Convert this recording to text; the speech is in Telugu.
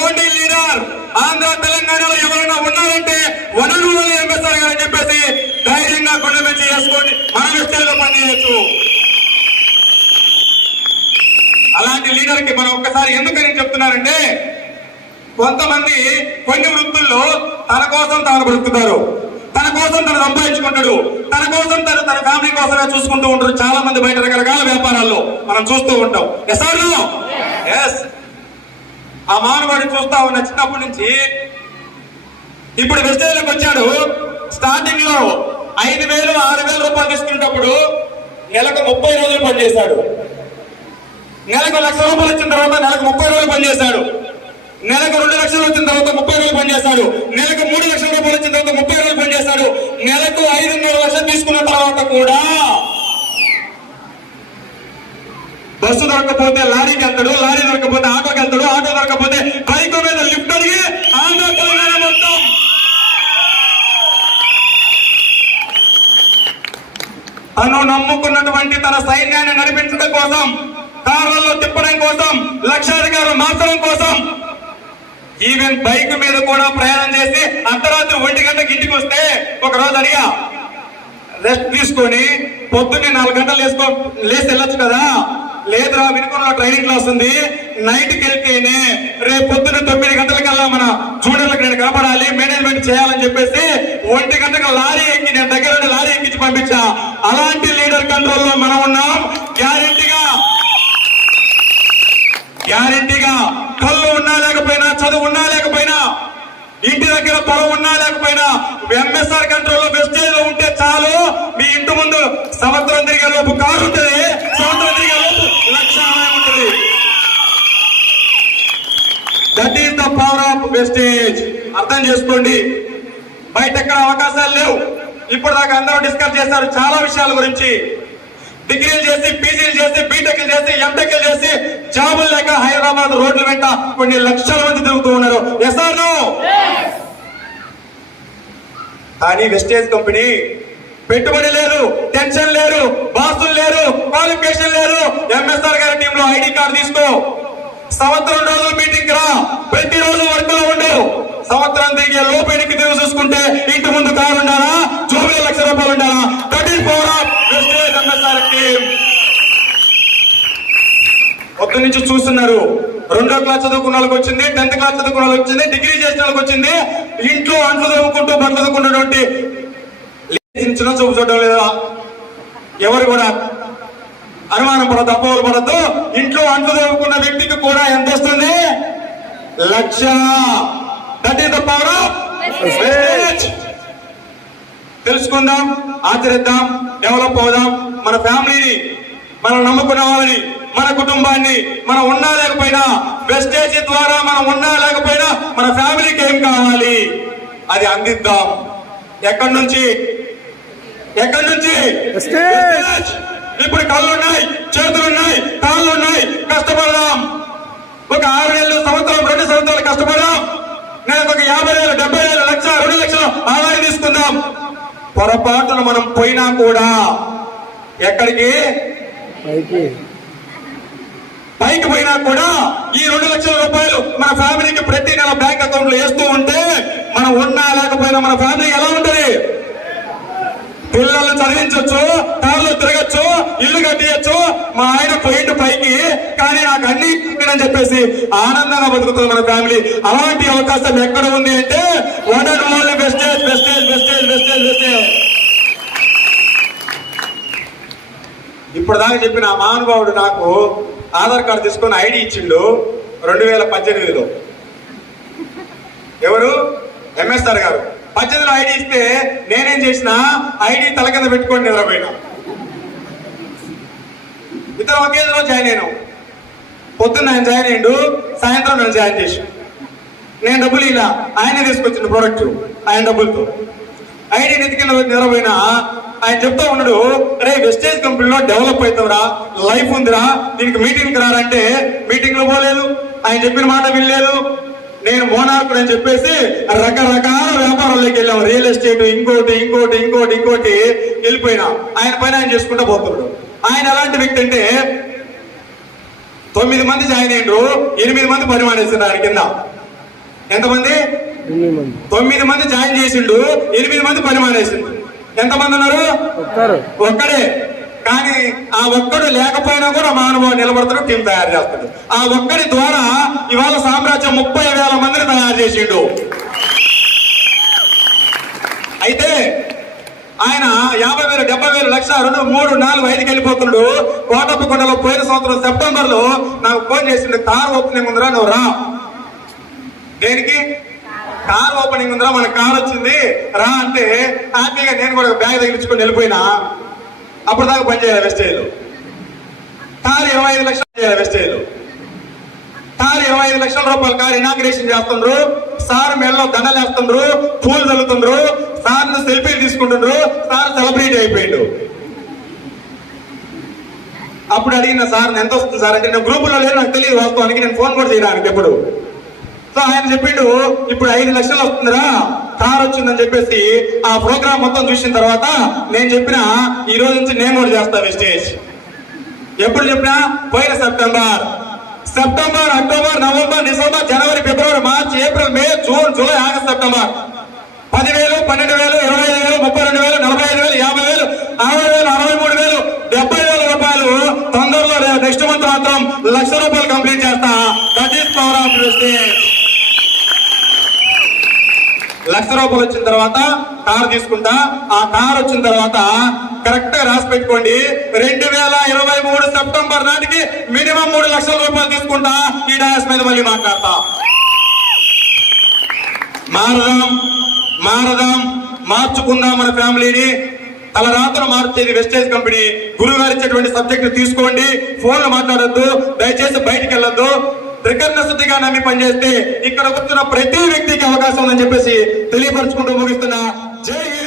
Only leader. ఆంధ్ర తెలంగాణలో ఎవరైనా ఉన్నారంటే వనరులు ఎంఎస్ఆర్ గారు అని చెప్పేసి ధైర్యంగా కొండ పెంచి చేసుకొని మన విషయంలో పనిచేయచ్చు. అలాంటి లీడర్ కి మనం ఒక్కసారి ఎందుకని చెప్తున్నారంటే, కొంతమంది కొన్ని వృత్తుల్లో తన కోసం తాను బ్రతుకుతారు, తన కోసం తను సంపాదించుకుంటాడు, తన కోసం తన ఫ్యామిలీ కోసమే చూసుకుంటూ ఉంటారు. చాలా మంది బయట రకరకాల వ్యాపారాల్లో మనం చూస్తూ ఉంటాం. ఎస్, ఆ మానవుడిని చూస్తా ఉన్న చిన్నప్పటి నుంచి ఇప్పుడు వెస్టేజ్లోకి వచ్చాడు. స్టార్టింగ్ లో 5,000 6,000 రూపాయలు తీసుకునేటప్పుడు నెలకు 30 రోజులు పనిచేశాడు. నెలకు 1,00,000 రూపాయలు వచ్చిన తర్వాత నెలకు 30 రోజులు పనిచేశాడు. నెలకు 2 లక్షలు వచ్చిన తర్వాత 30 రోజులు పనిచేశాడు. నెలకు 3 లక్షల రూపాయలు వచ్చిన తర్వాత 30 రోజులు పనిచేశాడు. నెలకు 5,500 లక్షలు తీసుకున్న తర్వాత కూడా బస్సు దొరకపోతే లారీకి వెళ్తాడు, లారీ దొరకపోతే ఆటోకి వెళ్తాడు, ఆటో దొరకపోతే బైక్ మీద లిఫ్ట్ అడిగి ఆంధ్ర తెలంగాణ మొత్తం తను నమ్ముకున్నటువంటి తన సైన్యాన్ని నడిపించడం కోసం, కార్లలో తిప్పడం కోసం, లక్షాధికారులు మార్చడం కోసం, ఈవెన్ బైక్ మీద కూడా ప్రయాణం చేసి అర్ధరాత్రి 1 గంటకి ఇంటికి వస్తే ఒక రోజు అడిగా రెస్ట్ తీసుకొని పొద్దున్నే 4 గంటలు లేచి వెళ్ళొచ్చు కదా. లేదురా, వినుకొండలో ట్రైనింగ్ క్లాస్ ఉంది, నైట్కి వెళ్తేనే రేపు పొద్దున్న 9 గంటలకల్లా మన జూనియర్లకు నేను కనపడాలి, మేనేజ్మెంట్ చేయాలని చెప్పేసి 1 గంటకు లారీ ఎక్కి నేను దగ్గర లారీ ఎక్కించి పంపించా. అలాంటి లీడర్ కంట్రోల్లో మనం ఉన్నాం. గ్యారెంటీగా కళ్ళు ఉన్నా లేకపోయినా, చదువు ఉన్నా లేకపోయినా, ఇంటి దగ్గర పొలం ఉన్నా లేకపోయినా ఎంఎస్ఆర్ కంట్రోల్లో వెస్టేజ్ లో ఉంటే చాలు. మీ ఇంటి ముందు సంవత్సరం తిరిగే లోపు కారు ఉంటుంది, సంవత్సరం తిరిగే లోపు లక్ష ఉంటుంది. That is the power of wastage. అర్థం చేసుకోండి. బయట ఎక్కడ అవకాశాలు లేవు. ఇప్పుడు దాకా అందరూ డిస్కస్ చేశారు చాలా విషయాల గురించి. డిగ్రీలు చేసి, పీజీలు చేసి, బీటెక్లు చేసి, ఎంటెక్లు చేసి జాబులు లేక హైదరాబాద్ రోడ్ల వెంట కొన్ని లక్షల మంది తిరుగుతూ ఉన్నారు. Yes or no? కానీ వెస్టేజ్ కంపెనీ పెట్టుబడి లేదు, టెన్షన్ లేదు, బాసులు లేరు, క్వాలిఫికేషన్ లేదు. ఎంఎస్ఆర్ గారి టీంలో ఐడి కార్డు తీసుకో, సంవత్సరం రోజులు మీటింగ్ రా, ప్రతిరోజు వర్క్ లో ఉండు. సంవత్సరం తిరిగే లోపలికి తిరిగి చూసుకుంటే ఇంటి ముందు కారు ఉండాలా, జోబులో 1,00,000 రూపాయలు ఉండాలా. That is power of wastage MSR team. పొద్దు నుంచి చూస్తున్నారు. 2వ క్లాస్ చదువుకున్న వాళ్ళకి వచ్చింది, 10th క్లాస్ చదువుకున్న వాళ్ళకి వచ్చింది, డిగ్రీ చేసిన వాళ్ళకి వచ్చింది. ఇంట్లో అంట్లు చదువుకుంటూ బట్టలు చదువుకున్నటువంటి చిన్న చూపు చూడడం లేదా, ఎవరు కూడా అనుమానం పడద్దు, అపోహలు పడద్దు. ఇంట్లో అంట్లు చదువుకున్న వ్యక్తికి కూడా ఎంత వస్తుంది? 1,00,000. That is the power of wastage. తెలుసుకుందాం, ఆచరిద్దాం, డెవలప్ అవుదాం. మన ఫ్యామిలీని, మనం నమ్ముకున్న వాళ్ళని, మన కుటుంబాన్ని, మనం ఉన్నా లేకపోయినా వెస్టేజ్ ద్వారా మనం ఉన్నా లేకపోయినా మన ఫ్యామిలీకి ఏం కావాలి అది అందిద్దాం. ఎక్కడి నుంచి? వెస్టేజ్. ఇప్పుడు కళ్ళున్నాయి, చేతులున్నాయి, కాళ్ళున్నాయి, కష్టపడదాం. ఒక 6 నెలలు, సంవత్సరం, 2 సంవత్సరాలు కష్టపడదాం. నేను ఒక 50,000, 70,000, 1,00,000, 2 లక్షలు ఆదాయం తీసుకుందాం. పొరపాటును మనం పోయినా కూడా ఎక్కడికి? పైకి పోయినా కూడా ఈ 2 లక్షల రూపాయలు మన ఫ్యామిలీకి ప్రతి నెల బ్యాంక్ అకౌంట్ లో వేస్తూ ఉంటే మనం ఉన్నా లేకపోయినా మన ఫ్యామిలీ ఎలా ఉంటది? పిల్లల్ని చదివించవచ్చు, కార్లు తిరగచ్చు, ఇల్లు కట్టియచ్చు. మా ఆయన పోయిండు పైకి, కానీ నాకు అన్ని అని చెప్పేసి ఆనందంగా బతుకుతుంది మన ఫ్యామిలీ. అలాంటి అవకాశం ఎక్కడ ఉంది అంటే one and only wastage, wastage, wastage, wastage, wastage. ఇప్పుడు దాకా చెప్పిన ఆ మహానుభావుడు నాకు ఆధార్ కార్డు తీసుకొని ఐడి ఇచ్చిండు 2018లో. ఎవరు? ఎంఎస్ఆర్ గారు. 18లో ఐడి ఇస్తే నేనేం చేసిన, ఐడి తల కింద పెట్టుకొని నిద్రపోయినా. ఇతర ఒకే రోజు జాయిన్ అయినాం. పొద్దున్న ఆయన జాయిన్ అయ్యిండు, సాయంత్రం నన్ను జాయిన్ చేసి నేను డబ్బులు ఇలా ఆయనే తీసుకొచ్చిన ప్రోడక్ట్ ఆయన డబ్బులతో. ఐడి నెత్తికింద నిద్రపోయినా ఆయన చెప్తా ఉన్నాడు, రే వెస్టేజ్ కంపెనీలో డెవలప్ అవుతావురా, లైఫ్ ఉందిరా, దీనికి మీటింగ్కి రారంటే మీటింగ్ లో పోలేదు. ఆయన చెప్పిన మాట వినలేదు. నేను మోనార్కుడు అని చెప్పేసి రకరకాల వ్యాపారాల్లోకి వెళ్ళాం. రియల్ ఎస్టేట్, ఇంకోటి ఇంకోటి ఇంకోటి ఇంకోటి వెళ్ళిపోయినా. ఆయన పైన ఆయన చేసుకుంటూ పోతున్నాడు. ఆయన ఎలాంటి వ్యక్తి అంటే 9 మంది జాయిన్ అయ్యిండ్రు, 8 మంది పని మానేస్తున్నారు ఆయన కింద. ఎంతమంది? 9 మంది జాయిన్ చేసిండు, 8 మంది పని మానేసిండు. ఎంతమంది ఉన్నారు? ఒక్కడే. కానీ ఆ ఒక్కడు లేకపోయినా కూడా మానవుడు నిలబడతాడు, టీం తయారు చేస్తాడు. ఆ ఒక్కడి ద్వారా ఇవాళ సామ్రాజ్యం 30,000 మందిని తయారు చేసిండు. అయితే ఆయన 50,000, 70,000, 1,00,000, 2, 3, 4, 5కి వెళ్ళిపోతున్నాడు. కోటప్పకొండలో పోయిన సంవత్సరం సెప్టెంబర్ లో నాకు ఫోన్ చేసిండు, కార్ ఓపెనింగ్ ఉందిరా నువ్వు రా. దేనికి? కార్ ఓపెనింగ్ ఉందిరా, మన కార్ వచ్చింది రా అంటే హ్యాపీగా నేను కూడా బ్యాగ్ తగిలించుకొని వెళ్ళిపోయినా. అప్పుడు దాకా పనిచేయాలి వెస్టేజ్. కారు 25 లక్షలు చేయాలి వెస్టేజ్. కారు 25 లక్షల రూపాయలు కారు ఇనాగ్రేషన్ చేస్తుండ్రు. సార్ మెడలో దండలు వేస్తుండ్రు, పూలు చల్లుతుండ్రు, సార్ సెల్ఫీలు తీసుకుంటుండ్రు. సార్ సెలబ్రిటీ అయిపోయిండు. అప్పుడు అడిగిన సార్ ఎంత వస్తుంది సార్ అంటే, నేను గ్రూపులో లేదు నాకు తెలియదు వాస్తవానికి, నేను ఫోన్ కూడా చేయడానికి ఎప్పుడు. సో ఆయన చెప్పిండు ఇప్పుడు 5 లక్షలు వస్తుందిరా కార్ వచ్చిందని చెప్పేసి. ఆ ప్రోగ్రామ్ మొత్తం చూసిన తర్వాత నేను చెప్పిన ఈ రోజు నుంచి నేను కూడా చేస్తా వెస్టేజ్. ఎప్పుడు చెప్పినా? పోయిన సెప్టెంబర్, అక్టోబర్, నవంబర్, డిసెంబర్, జనవరి, ఫిబ్రవరి, మార్చి, ఏప్రిల్, మే, జూన్, జూలై, ఆగస్ట్, సెప్టెంబర్ 10,000, 12,000, 25,000, 32,000, 45,000, 50,000, 60,000, 63,000, 70,000 రూపాయలు తొందరలో నెక్స్ట్ మంత్ మాత్రం 1,00,000 రూపాయలు కంప్లీట్ చేస్తా. That is power of wastage. 1,00,000 రూపాయలు వచ్చిన తర్వాత కారు తీసుకుంటా. ఆ కారు వచ్చిన తర్వాత కరెక్ట్ గా రాసి పెట్టుకోండి, 2023 సెప్టెంబర్ నాటికి మినిమం 3 లక్షల రూపాయలు తీసుకుంటా. ఈ డాస్ మీద మళ్ళీ మాట్లాడతా. మారదాం, మార్చుకుందాం మన ఫ్యామిలీని. తలరాత్రులు మార్చేది వెస్టేజ్ కంపెనీ. గురువు గారు ఇచ్చేటువంటి సబ్జెక్ట్ తీసుకోండి, ఫోన్లో మాట్లాడొద్దు, దయచేసి బయటికి వెళ్ళొద్దు. త్రికరణ శుద్ధిగా నమ్మి పనిచేస్తే ఇక్కడ కూర్చున్న ప్రతి వ్యక్తికి అవకాశం ఉందని చెప్పేసి తెలియపరచుకుంటూ ముగిస్తున్నా. జై హింద్.